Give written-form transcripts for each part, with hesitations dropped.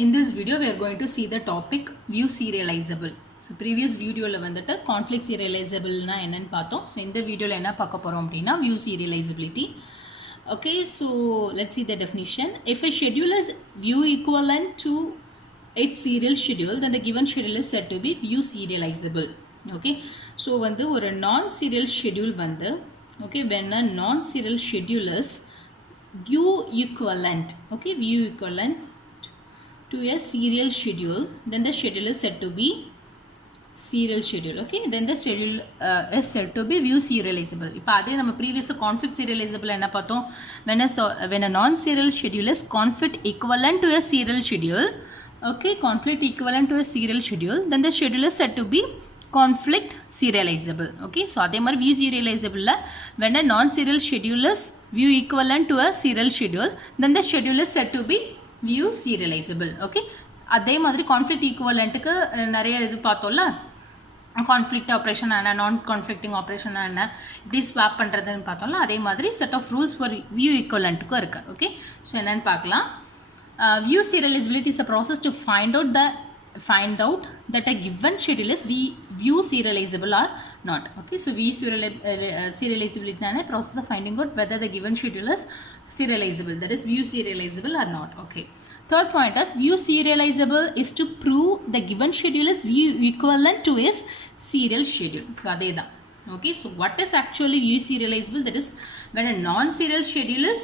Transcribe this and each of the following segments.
In this video, we are going to see the topic view serializable. So, previous video la vandata conflict serializable na enna paathom. So, in the video la enna paaka porom appadina view serializability. Okay, so let's see the definition. If a schedule is view equivalent to its serial schedule, then the given schedule is said to be view serializable. Okay, so vandu ஒரு non serial schedule vandu, okay, when a non serial schedule is view equivalent, okay, view equivalent to a serial schedule, then the schedule is said to be serial schedule. Okay, then the schedule is said to be view serializable. இப்போ அதே நம்ம previous conflict serializable என்ன பார்த்தோம், when a non serial schedule is conflict equivalent to a serial schedule, okay, conflict equivalent to a serial schedule, then the schedule is said to be conflict serializable. Okay, so அதே மாதிரி view serializable when a non serial schedule is view equivalent to a serial schedule, then the schedule is said to be view serializable. Okay, அதே மாதிரி conflict equivalentக்கு நிறைய இது பார்த்தோம்ல, conflict operation என்ன, non conflicting operation என்ன, இப்படி swap பண்ணுறதுன்னு பார்த்தோம்ல, அதே மாதிரி set of rules for view equivalentக்கும் இருக்கு. Okay, ஸோ என்னன்னு பார்க்கலாம். View serializability is a process to find out that a given schedule is view serializable or not. Okay, so view serializability is a process of finding out whether the given schedule is serializable, that is view serializable or not. Okay, third point is view serializable is to prove the given schedule is view equivalent to its serial schedule. So adeda. Okay, so what is actually view serializable? That is when a non serial schedule is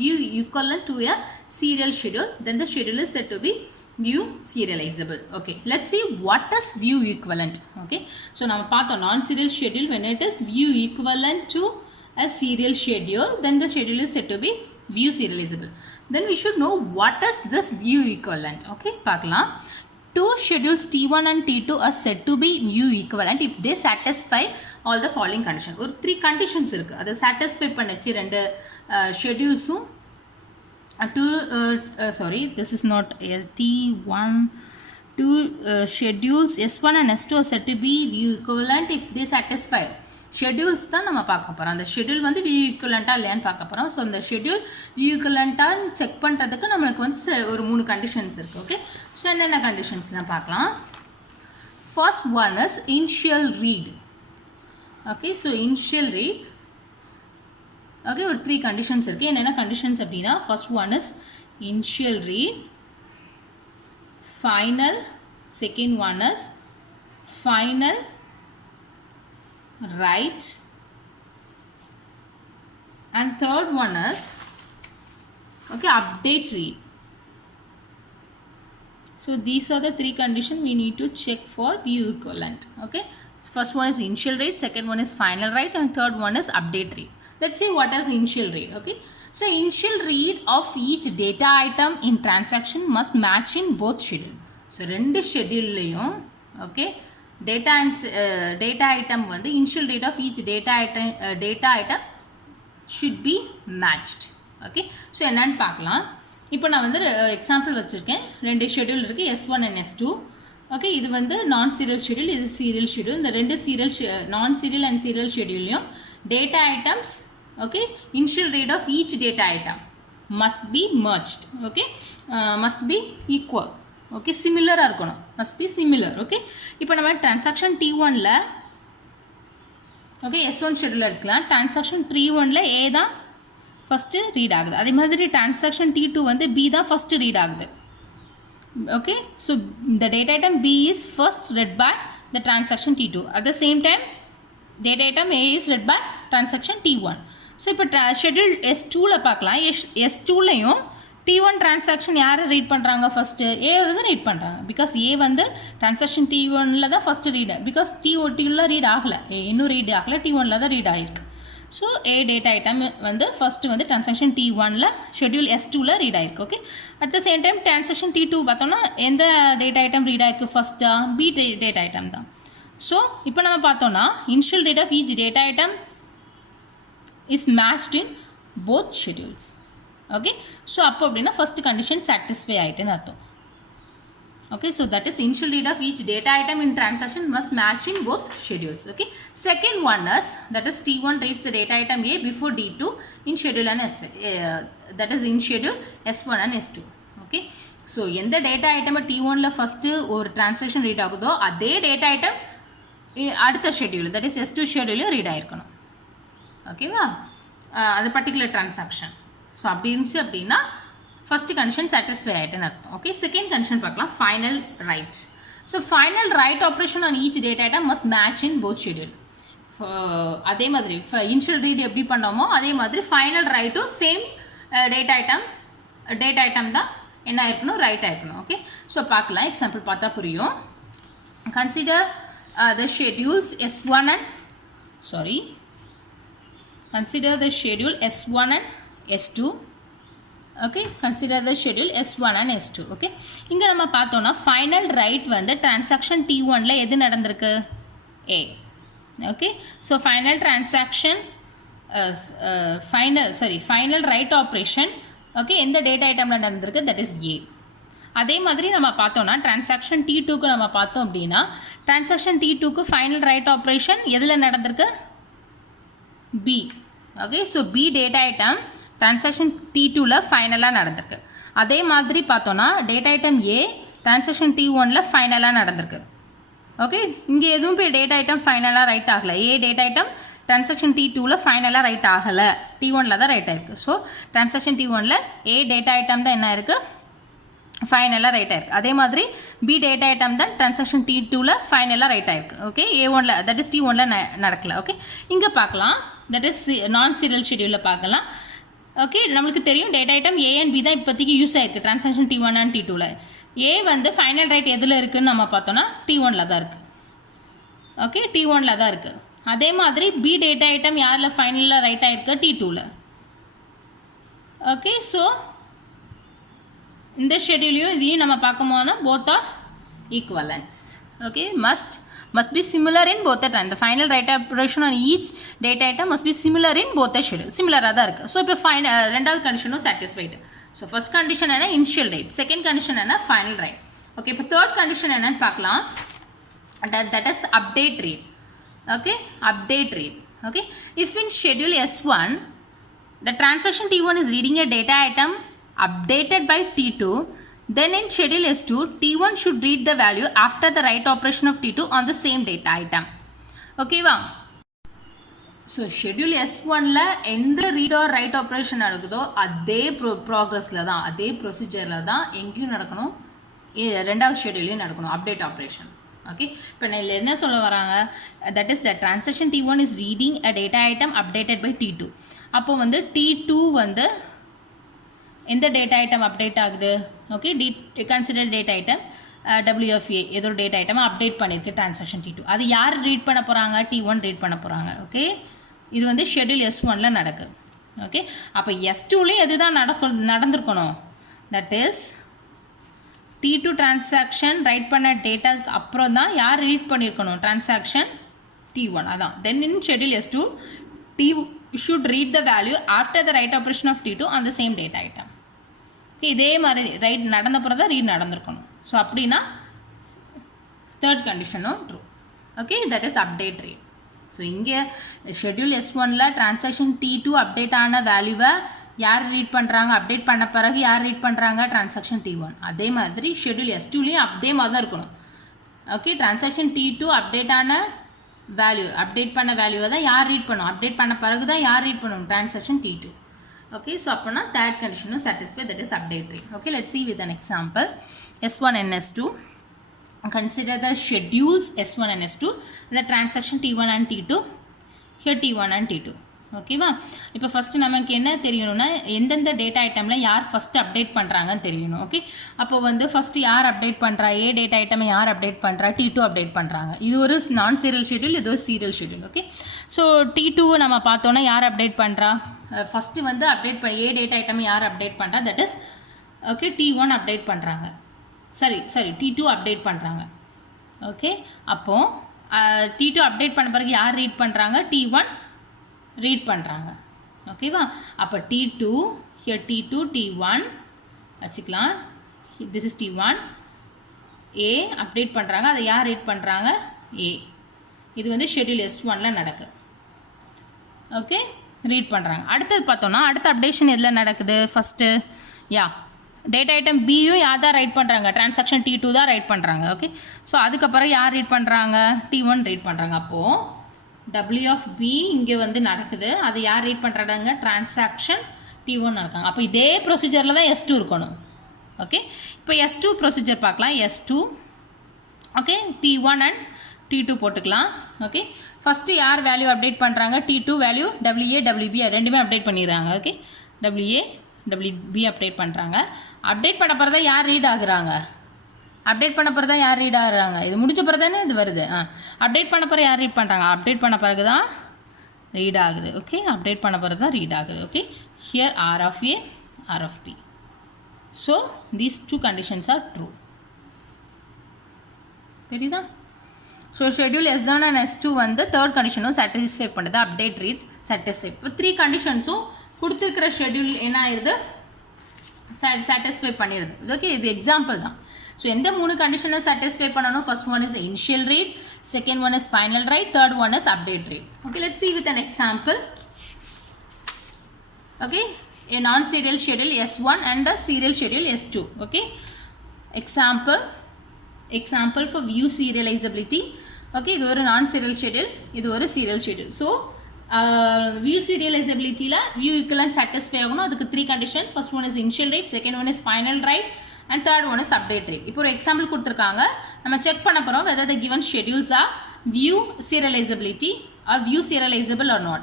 view equivalent to a serial schedule, then the schedule is said to be view serializable. Okay, let's see what is view equivalent. Okay, so now paatho non serial schedule, when it is view equivalent to a serial schedule, then the schedule is said to be view serializable. Then we should know what is this view equivalent. Okay, paakalam. Two schedules T1 and T2 are said to be view equivalent if they satisfy all the following conditions. Or three conditions irukku, adu satisfy pannachi rendu schedules this is not T1. Two schedules S1 and S2 are said to be view equivalent if they satisfy schedules தான் நம்ம பார்க்க போகிறோம். அந்த schedule வந்து view ஈக்குவலண்ட்டாக இல்லையான்னு பார்க்க போகிறோம். So அந்த ஷெட்யூல் வியூ ஈக்குவலண்ட்டான்னு செக் பண்ணுறதுக்கு நம்மளுக்கு வந்து ஒரு 3 கண்டிஷன்ஸ் இருக்குது. ஓகே, ஸோ என்னென்ன கண்டிஷன்ஸ் தான் பார்க்கலாம். First one is initial read. Okay, so initial read, okay, ஒரு 3 கண்டிஷன்ஸ் இருக்குது. என்னென்ன கண்டிஷன்ஸ் அப்படின்னா, first one is initial read, final, second one is final write, and third one is, okay, update read. So these are the 3 conditions we need to check for view equivalent. Okay, first one is initial read, second one is final write, and third one is update read. Let's see what is initial read. Okay, so initial read of each data item in transaction must match in both schedule. So rendu schedule layum, okay, data item வந்து initial read of each data item should be matched. Okay, so என்னன்னு பார்க்கலாம். இப்போ நான் வந்து example வச்சுருக்கேன். 2 schedule இருக்குது, S1 and S2. Okay, இது வந்து நான் சீரியல் ஷெட்யூல், இது சீரியல் ஷெட்யூல். இந்த 2 நான் சீரியல் அண்ட் சீரியல் ஷெட்யூல்லையும் data items, okay, initial read of each data item must be merged. Okay, must be equal. Okay, சிமிலராக இருக்கணும், must B similar. Okay, இப்போ நம்ம transaction T1ல, okay, S1 ஷெட்யூலில் இருக்கலாம். Transaction T1ல A தான் first read ஆகுது. அதே மாதிரி டிரான்சாக்ஷன் T2 வந்து B தான் ஃபஸ்ட்டு ரீட் ஆகுது. Okay, so the data item B is first read by the transaction T2. At the same time, data item A is read by transaction T1. So இப்போ schedule S2ல பார்க்கலாம். S2லையும் T1 transaction யாரை read பண்ணுறாங்க, first A வந்து read பண்ணுறாங்க. Because ஏ வந்து transaction T1ல தான் first read, because T2ல read ஆகலை, இன்னும் ரீட் ஆகலை, T1ல தான் ரீட் ஆகிருக்கு. ஸோ ஏ டேட்டா ஐட்டம் வந்து ஃபஸ்ட்டு வந்து டிரான்சாக்ஷன் T1ல ஷெட்யூல் S2ல ரீட் ஆகிருக்கு. Okay, at the same time transaction T2 பார்த்தோம்னா எந்த டேட்டா ஐட்டம் ரீட் ஆகிருக்கு, ஃபஸ்ட்டாக பி டேட்டா ஐட்டம் தான். ஸோ இப்போ நம்ம பார்த்தோம்னா initial read of each data item is matched in both schedules. Okay, so அப்போ அப்படின்னா ஃபஸ்ட் கண்டிஷன் சாட்டிஸ்ஃபை ஆகிட்டுன்னு அர்த்தம். Okay, so that is initial read of each data item in transaction must match in both schedules. Okay, second one is, that is T1 reads the data item A before D2 in schedule and that is in schedule S1 and S2. Okay, so எந்த data ஐட்டமை T1ல first ஒரு transaction read ஆகுதோ அதே data item அடுத்த schedule that is S2 ஷெட்யூலையும் read ஆகிருக்கணும். ஓகேவா? அது பர்டிகுலர் டிரான்சாக்ஷன். ஸோ அப்படி இருந்துச்சு அப்படின்னா ஃபஸ்ட்டு கண்டிஷன் சாட்டிஸ்ஃபை ஆகிட்டுன்னு அர்த்தம். ஓகே, செகண்ட் கண்டிஷன் பார்க்கலாம். Final write. So final write operation on each data item must match in both schedule. அதே மாதிரி இனிஷியல் ரீட் எப்படி பண்ணோமோ அதே மாதிரி ஃபைனல் ரைட்டும் சேம் டேட்டா ஐட்டம் தான் என்ன ஆயிருக்கணும், ரைட் ஆயிருக்கணும். ஓகே, ஸோ பார்க்கலாம். எக்ஸாம்பிள் பார்த்தா புரியும். Consider the schedules S1 and consider the schedule S1 and S2. okay, consider the schedule S1 and S2. okay, இங்க நம்ம பார்த்தோம்னா ஃபைனல் ரைட் வந்து டிரான்சாக்ஷன் T1ல எது நடந்திருக்கு, A. okay, so final transaction final write operation okay எந்த data ஐட்டம்ல நடந்திருக்கு, that is A. அதே மாதிரி நம்ம பார்த்தோம்னா டிரான்சாக்ஷன் T2க்கு நம்ம பார்த்தோம் அப்படின்னா டிரான்சாக்ஷன் T2க்கு ஃபைனல் ரைட் ஆப்ரேஷன் எதில் நடந்திருக்கு, B. Okay, so B data item transaction T2ல ஃபைனலாக நடந்திருக்கு. அதே மாதிரி பார்த்தோன்னா டேட்டா ஐட்டம் A டிரான்சாக்ஷன் T1ல ஃபைனலாக நடந்திருக்கு. ஓகே, இங்கே எதுவும் போய் டேட்டா ஐட்டம் ஃபைனலாக ரைட் ஆகலை. A டேட்டா ஐட்டம் டிரான்சாக்ஷன் T2ல ஃபைனலாக ரைட் ஆகலை, T1ல தான் ரைட் ஆயிருக்கு. ஸோ டிரான்சாக்ஷன் T1ல A டேட்டா ஐட்டம் தான் என்ன இருக்குது, ஃபைனலாக ரைட் ஆயிருக்கு. அதே மாதிரி B டேட்டா ஐட்டம் தான் டிரான்சாக்ஷன் T2ல ஃபைனலாக ரைட் ஆயிருக்கு. ஓகே, A1ல தட் இஸ் T1ல நடக்கல. ஓகே, இங்கே பார்க்கலாம். தட் இஸ் நான் சீரியல் ஷெட்யூலில் பார்க்கலாம். ஓகே, நம்மளுக்கு தெரியும் data item A and B தான் இப்போதைக்கு யூஸ் ஆயிருக்கு டிரான்சாக்ஷன் T1 and T2ல. A வந்து ஃபைனல் ரைட் எதில் இருக்குதுன்னு நம்ம பார்த்தோன்னா T1ல தான் இருக்குது. ஓகே, T1ல தான் இருக்குது. அதே மாதிரி B டேட்டா ஐட்டம் யாரில் ஃபைனலாக ரைட் ஆயிருக்கு, T2ல. ஓகே, ஸோ இந்த ஷெட்யூலையும் இதையும் நம்ம பார்க்கும்போது both are equivalent. okay, must be similar in both the time. The final write operation on each data item must be similar in both the schedule. similar-ஆ தான் இருக்குது. So இப்போ ரெண்டாவது கண்டிஷனும் சாட்டிஸ்ஃபைடு. ஸோ ஃபர்ஸ்ட் கண்டிஷன் என்ன, initial right. Second condition என்ன, final right. Okay, இப்போ third condition என்னன்னு பார்க்கலாம். that is update read. okay, update read. okay, if in schedule S1 the transaction T1 is reading a data item updated by T2, then in schedule S2 T1 should read the value after the write operation of T2 on the same data item. okay va? so schedule S1ல எந்த read or write operation நடக்குதோ அதே ப்ராக்ரஸில் தான், அதே ப்ரொசீஜரில் தான் எங்கேயும் நடக்கணும், ரெண்டாவது ஷெட்யூலையும் நடக்கணும் அப்டேட் ஆப்ரேஷன். ஓகே, இப்போ நான் என்ன சொல்ல வராங்க, that is the transaction T1 is reading a data item updated by T2. அப்போ வந்து T2 வந்து எந்த டேட்டா ஐட்டம் அப்டேட் ஆகுது, okay, consider data item WFA ஏதோ ஒரு டேட்டா ஐட்டம் அப்டேட் பண்ணியிருக்கு டிரான்சாக்ஷன் T2. அது யார் ரீட் பண்ண போகிறாங்க, T1 ரீட் பண்ண போகிறாங்க. ஓகே, இது வந்து ஷெட்யூல் S1ல நடக்குது. ஓகே, அப்போ S2லேயும் எது தான் நடந்திருக்கணும், that is T2 transaction write பண்ண டேட்டாக்கு அப்புறம் தான் யார் ரீட் பண்ணியிருக்கணும், டிரான்சாக்ஷன் T1. அதான் தென் இன் schedule S2 T should read the value after the write operation of T2 on the same data item. Okay, இதே மாதிரி ரைட் நடந்த பிறகு தான் ரீட் நடந்திருக்கணும். ஸோ அப்படின்னா தேர்ட் கண்டிஷனும் true. Okay, that is update read. So இங்கே ஷெட்யூல் S1ல டிரான்சாக்ஷன் T2 அப்டேட் ஆன வேல்யூவை யார் ரீட் பண்ணுறாங்க, அப்டேட் பண்ண பிறகு யார் ரீட் பண்ணுறாங்க, டிரான்சாக்ஷன் T1. அதே மாதிரி ஷெட்யூல் S2லேயும் அதே மாதிரி தான் இருக்கணும். ஓகே, டிரான்சாக்ஷன் T2 அப்டேட் ஆன வேல்யூ அப்டேட் பண்ண வேல்யூவை தான் யார் ரீட் பண்ணும், அப்டேட் பண்ண பிறகு தான் யார் ரீட் பண்ணும், டிரான்சாக்ஷன் T2. ஓகே, ஸோ அப்போனா தேர்ட் கண்டிஷனும் satisfy, that is update read. Okay, let's see with an example. S1 and S2. Consider the schedules S1 and S2, the transaction T1 and T2. Here T1 and T2. ஓகேவா? இப்போ first நமக்கு என்ன தெரியணும்னா எந்தெந்த data ஐட்டமில் யார் first update பண்ணுறாங்கன்னு தெரியணும். Okay, அப்போ வந்து ஃபஸ்ட்டு யார் அப்டேட் பண்ணுறா, A டேட்டா ஐட்டமை யார் அப்டேட் பண்ணுறா, T2 அப்டேட் பண்ணுறாங்க. இது ஒரு நான் சீரியல் ஷெட்யூல், இது ஒரு serial schedule. Okay, so T2 நம்ம பார்த்தோன்னா யார் அப்டேட் பண்ணுறா, ஃபஸ்ட்டு வந்து அப்டேட் A டேட்டா ஐட்டமை யார் அப்டேட் பண்ணுறா, that is okay T1 update பண்ணுறாங்க. சரி T2 அப்டேட் பண்ணுறாங்க. ஓகே, அப்போது T2 அப்டேட் பண்ண பிறகு யார் ரீட் பண்ணுறாங்க, T1 ரீட் பண்ணுறாங்க. ஓகேவா? அப்போ T2 here T2 T1 வச்சுக்கலாம். This is T1. A update பண்ணுறாங்க, அதை யார் ரீட் பண்ணுறாங்க, A. இது வந்து ஷெட்யூல் S1ல நடக்குது. ஓகே, ரீட் பண்ணுறாங்க. அடுத்தது பார்த்தோன்னா அடுத்த அப்டேஷன் எதில் நடக்குது, ஃபஸ்ட்டு டேட்டா ஐட்டம் பியும் யார் தான் ரைட் பண்ணுறாங்க, டிரான்சாக்ஷன் T2 தான் ரைட் பண்ணுறாங்க. ஓகே, ஸோ அதுக்கப்புறம் யார் ரீட் பண்ணுறாங்க, T1 ரீட் பண்ணுறாங்க. அப்போது W of B இங்கே வந்து நடக்குது, அது யார் ரீட் பண்ணுறாங்க, டிரான்சாக்ஷன் T1 நடக்காங்க. அப்போ இதே ப்ரொசீஜரில் தான் S2 இருக்கணும். ஓகே, இப்போ S2 ப்ரொசீஜர் பார்க்கலாம். S2 okay, T1 and T2 போட்டுக்கலாம். ஓகே, ஃபஸ்ட்டு யார் வேல்யூ அப்டேட் பண்ணுறாங்க, T2 வேல்யூ WA WB ரெண்டுமே அப்டேட் பண்ணிடுறாங்க. ஓகே, WA WB அப்டேட் பண்ணுறாங்க. அப்டேட் பண்ண பிறகு தான் யார் ரீட் ஆகுறாங்க, அப்டேட் பண்ண பிறகு தான் யார் ரீட் ஆகுறாங்க, இது முடிஞ்ச பிறகு தானே இது வருது. அப்டேட் பண்ண பிறகு யார் ரீட் பண்ணுறாங்க, அப்டேட் பண்ண பிறகு தான் ரீட் ஆகுது. ஓகே, அப்டேட் பண்ண பிறகு தான் ரீட் ஆகுது. Okay, here R of A, R of B. So these two conditions are true. தெரியுதா? So schedule S1 and S2 வந்து தேர்ட் கண்டிஷனும் சாட்டிஸ்ஃபை பண்ணுறது, அப்டேட் ரீட் சாட்டிஸ்ஃபை. இப்போ 3 கண்டிஷன்ஸும் கொடுத்துருக்கிற ஷெட்யூல் என்ன ஆயிடுது, சாட்டிஸ்ஃபை பண்ணிடுது. ஓகே, இது எக்ஸாம்பிள் தான். ஸோ எந்த 3 கண்டிஷனை சாட்டிஸ்ஃபை பண்ணணும், first one is initial read, second one is final right, third one is update read. Okay, let's see with an example. Okay, a non-serial schedule S1 and a serial schedule S2. Okay, example for view serializability. Okay, இது ஒரு non-serial schedule, இது ஒரு serial schedule. So view serializabilityல view equivalent satisfy ஆகணும், அதுக்கு 3 condition. First one is initial rate, second one is final write, and third one is update rate. இப்போ ஒரு example கொடுத்துருக்காங்க, நம்ம செக் பண்ண போகிறோம் whether the given schedules are view serializability or view serializable or not.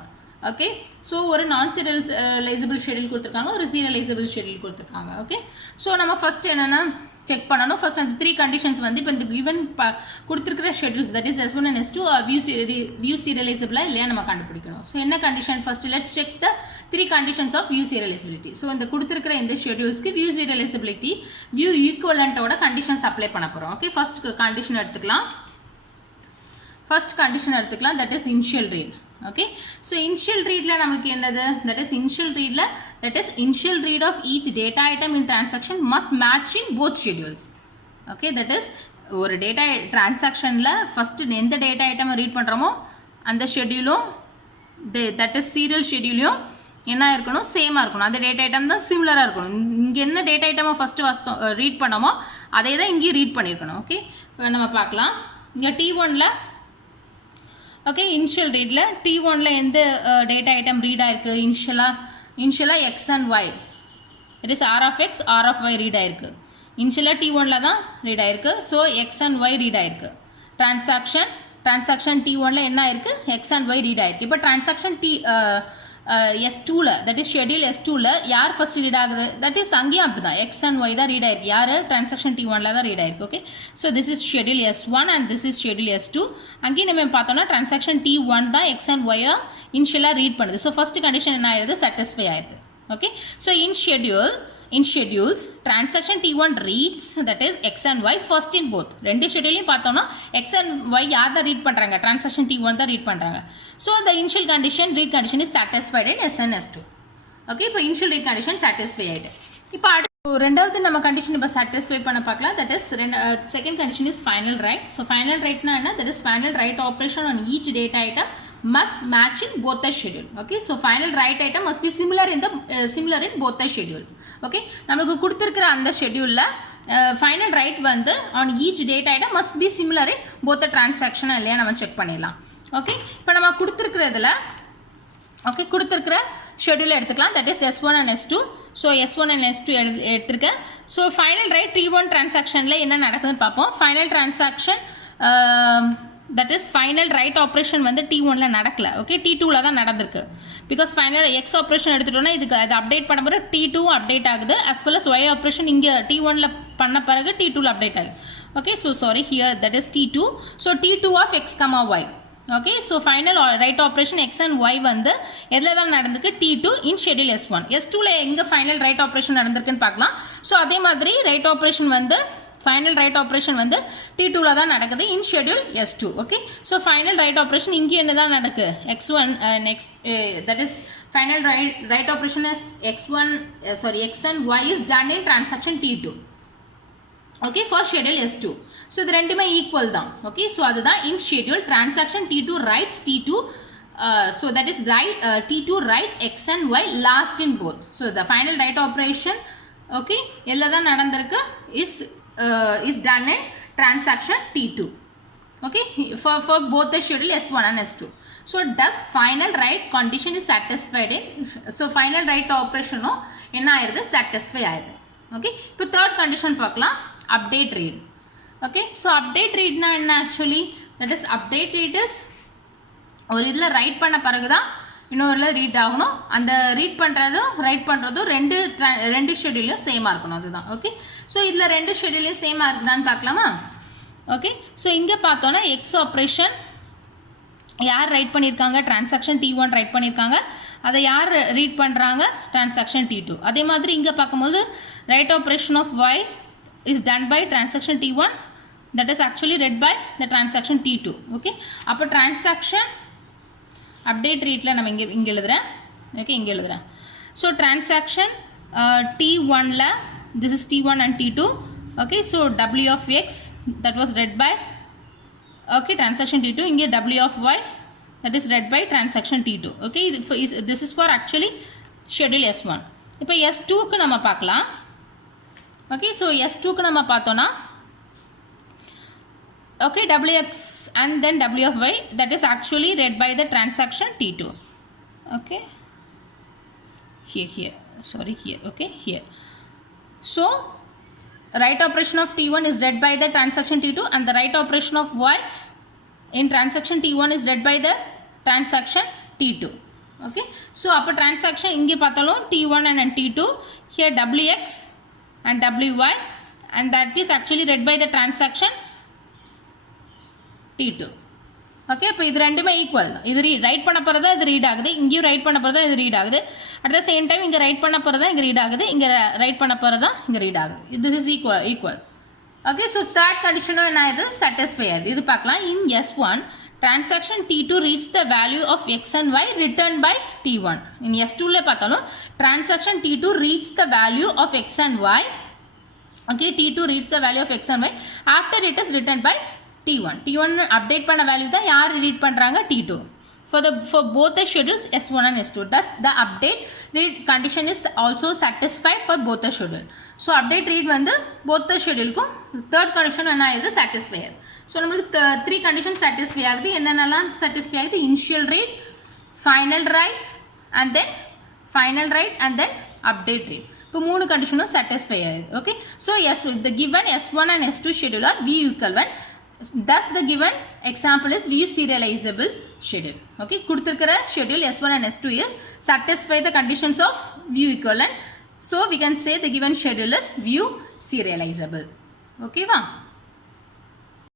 Okay, so ஒரு non serializable schedule கொடுத்துருக்காங்க, ஒரு serializable schedule கொடுத்துருக்காங்க. ஓகே, ஸோ நம்ம ஃபஸ்ட் என்னென்னா செக் பண்ணணும். ஃபர்ஸ்ட் அந்த 3 கண்டிஷன்ஸ் வந்து இப்போ இந்த கிவன் கொடுத்துருக்கிற schedules that is S1 and S2 view சீரியலைசபிளாக இல்லையா நம்ம கண்டுபிடிக்கணும். ஸோ என்ன condition, first let's check the 3 conditions of view serializability. So இந்த கொடுத்துருக்கிற இந்த ஷெட்யூல்ஸ்க்கு வியூ சீரியலைசபிலிட்டி வியூ ஈக்குவலண்ட்டோட கண்டிஷன்ஸ் அப்ளை பண்ண போகிறோம். ஓகே, ஃபர்ஸ்ட் கண்டிஷன் எடுத்துக்கலாம், that is initial read. Okay, so initial read la namakku enadhu, that is initial read of each data item in transaction must match in both schedules. Okay, that is ஒரு data transaction la first எந்த data item read பண்றோமோ அந்த schedule that is serial schedule என்ன இருக்கணும், சேமா இருக்கணும். அந்த data item தான் சிமிலரா இருக்கணும். இங்க என்ன data item first read பண்ணோமோ அதே தான் இங்கே read பண்ணிருக்கணும். ஓகே, நம்ம பார்க்கலாம். இங்க T1 ல ஓகே, இனிஷியல் ரீடில் T1ல எந்த டேட்டா ஐட்டம் ரீட் ஆயிருக்கு, இனிஷியலாக X and Y, it is R of X, R of Y read ஆயிருக்கு. இனிஷியலாக T1ல தான் ரீட் ஆயிருக்கு. So X and Y read ஆயிருக்கு. டிரான்சாக்ஷன் T1ல என்ன ஆயிருக்கு, X and Y ரீட் ஆயிருக்கு. இப்போ டிரான்சாக்ஷன் S2ல தட் இஸ் ஷெட்யூல் S2ல யார் ஃபர்ஸ்ட் ரீட் ஆகுது, தட் இஸ் அங்கேயும் அப்படி தான் X and Y தான் ரீட் ஆயிருக்கு. யார், டிரான்சாக்ஷன் T1ல தான் ரீட் ஆயிருக்கு. Okay, so this is schedule S1 and this is schedule S2. அங்கேயும் நம்ம பார்த்தோம்னா டிரான்சாக்ஷன் T1 தான் X and Y இனிஷியலாக ரீட் பண்ணுது. ஸோ ஃபர்ஸ்ட் கண்டிஷன் என்ன ஆயிடுது, சாட்டிஸ்ஃபை ஆயிடுது. Okay, so in schedules transaction T1 reads that is X and Y first in both. ரெண்டு ஷெட்யூலையும் பார்த்தோம்னா X and Y யார் தான் ரீட் பண்ணுறாங்க, transaction T1 தான் ரீட் பண்ணுறாங்க. So the initial condition read condition is satisfied in S and S2. Okay, இப்போ initial read condition satisfy ஆகிடு. இப்போ ரெண்டாவது நம்ம கண்டிஷன் இப்போ சாட்டிஸ்ஃபை பண்ண பார்க்கலாம். That is second condition is final write. So final ரைட்னா என்ன, that is final write operation on each data item must match in both the schedule. Okay, so final write item must be similar in both the schedules. Okay, நமக்கு கொடுத்திருக்கிற அந்த ஷெட்யூல்ல final write வந்து on each data item must be similar in both the transaction இல்லையா நம்ம check பண்ணிடலாம். Okay, இப்போ நம்ம கொடுத்திருக்கிறதுல okay கொடுத்திருக்கிற ஷெட்யூல் எடுத்துக்கலாம். That is S1 and S2. So S1 and S2 எடுத்திருக்கேன். ஸோ ஃபைனல் ரைட் T1 டிரான்சாக்ஷனில் என்ன நடக்குதுன்னு பார்ப்போம். Final transaction that is final write operation வந்து T1ல நடக்கல. ஓகே, T2ல தான் நடந்திருக்கு. பிகாஸ் ஃபைனல் எக்ஸ் ஆப்ரேஷன் எடுத்துட்டோன்னா இதுக்கு அது அப்டேட் பண்ண பிறகு T2 அப்டேட் ஆகுது. As well as Y operation இங்கே T1ல பண்ண பிறகு T2ல அப்டேட் ஆகுது. Okay, so sorry here that is T2. So T2 of X, Y. Okay, so final write operation X and Y வந்து எதில் தான் நடந்திருக்கு, T2 இன் ஷெட்யூல் S1. S2ல எங்கே ஃபைனல் ரைட் ஆப்ரேஷன் நடந்திருக்குன்னு பார்க்கலாம். ஸோ அதே மாதிரி ரைட் ஆப்ரேஷன் வந்து ஃபைனல் ரைட் ஆப்ரேஷன் வந்து T2ல தான் நடக்குது in schedule S2. Okay, so final write operation இங்கே என்ன தான் நடக்குது, X1 next that is final write operation X and Y is done in transaction T2. Okay, for schedule S2. So இது ரெண்டுமே ஈக்குவல் தான். ஓகே, ஸோ அதுதான் in schedule transaction T2 writes T2. So that is T2 writes X and Y last in both. So the final write operation okay எல்லாம் தான் நடந்திருக்கு is done in transaction T2. Okay, for both the schedule S1 and S2. So does final write condition is satisfied in, so final write operation என்ன ஆயிருது satisfy ஆயிருது. Okay, இப்போ third condition பார்க்கலாம் update read. Okay, so update read na என்ன actually, that is update read is ஒரு இதில் right பண்ண பிறகு தான் இன்னொருல ரீட் ஆகணும். அந்த ரீட் பண்ணுறதும் ரைட் பண்ணுறதும் ரெண்டு ஷெட்யூலையும் சேமாக இருக்கணும், அதுதான். ஓகே, ஸோ இதில் ரெண்டு ஷெட்யூலையும் சேமாக இருக்குதான்னு பார்க்கலாமா? ஓகே, ஸோ இங்கே பார்த்தோன்னா எக்ஸ் ஆப்ரேஷன் யார் ரைட் பண்ணியிருக்காங்க? டிரான்சாக்ஷன் T1 ரைட் பண்ணியிருக்காங்க. அதை யார் ரீட் பண்ணுறாங்க? Transaction T2. அதே மாதிரி இங்கே பார்க்கும்போது write operation of Y is done by transaction T1, that is actually read by the transaction T2. Okay, அப்போ டிரான்சாக்ஷன் அப்டேட் ரீட்டில் நம்ம இங்கே எழுதுகிறேன். ஓகே, இங்கே எழுதுகிறேன். ஸோ டிரான்சாக்ஷன் T1ல this is T1 and T2. Okay, so W of X that was read by, okay, transaction T2. இங்கே W of Y that is read by transaction T2. Okay, this is for actually schedule S1. இப்போ S2க்கு நம்ம பார்க்கலாம். Okay, so S2க்கு நம்ம பார்த்தோன்னா okay, Wx and then W of Y that is actually read by the transaction T2. Okay, here sorry, here. Okay, here. So right operation of T1 is read by the transaction T2 and the right operation of Y in transaction T1 is read by the transaction T2. Okay, so upper transaction inge pathalum T1 and T2, here Wx and Wy, and that is actually read by the transaction T2. Okay, இப்போ இது ரெண்டுமே equal தான். இது right பண்ண போகிறதா இது read ஆகுது, இங்கேயும் ரைட் பண்ண போகிறதா இது ரீட் ஆகுது. அட் த சேம் டைம் இங்கே ரைட் பண்ண போகிறதா இங்கே ரீட் ஆகுது, இங்கே ரைட் பண்ண போகிறதா இங்கே ரீட் ஆகுது. This is equal. Okay, so third கண்டிஷனும் என்ன ஆகுது? சாட்டிஸ்ஃபை ஆகுது. இது பார்க்கலாம். இன் S1 transaction T2 reads the value of X and Y returned by T1. in S2ல பார்த்தாலும் transaction T2 reads the value of X and Y. Okay, T2 reads the value of X and Y after it is returned by T1. T1 update பண்ண value தான் யார் read பண்ணுறாங்க? T2. For both the schedules S1 and S2. Thus the update read condition is also satisfied for both the schedule. So update read வந்து both the scheduleக்கும் third condition என்ன ஆகுது? satisfy ஆகுது. So நம்மளுக்கு 3 condition satisfy ஆகுது. என்னென்னலாம் satisfy ஆகுது? initial read, final write and then update read. இப்போ 3 conditionும் satisfy ஆகுது. Okay, so the given S1 and S2 schedule are view equivalent. Thus the given example is view serializable schedule. Okay, கொடுத்திருக்கிற schedule S1 and S2 satisfy the conditions of view equivalent. So we can say the given schedule is view serializable. Okay, va?